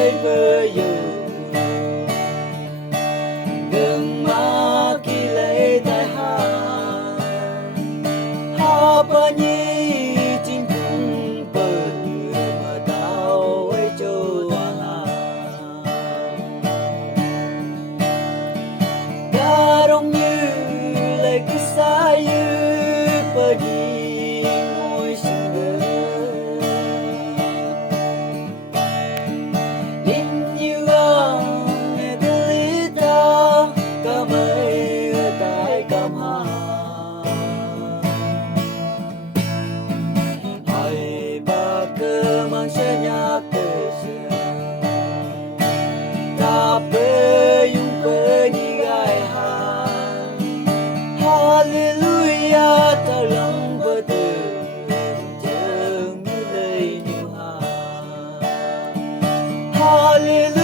tay với you đừng mà kỳ lấy tai ha ba nhi chính cũng bờ mà tao ấy cho đã đông như lấy cứ xa như bờ đi ngồi sinh đời in như ang delita kamay tay kamha ai ba cơ mang sẽ nhạc cơ sẽ ta bê yung bê ni gai ha hallelujah ta lăng bơ tư chừng như lời như ha hallelujah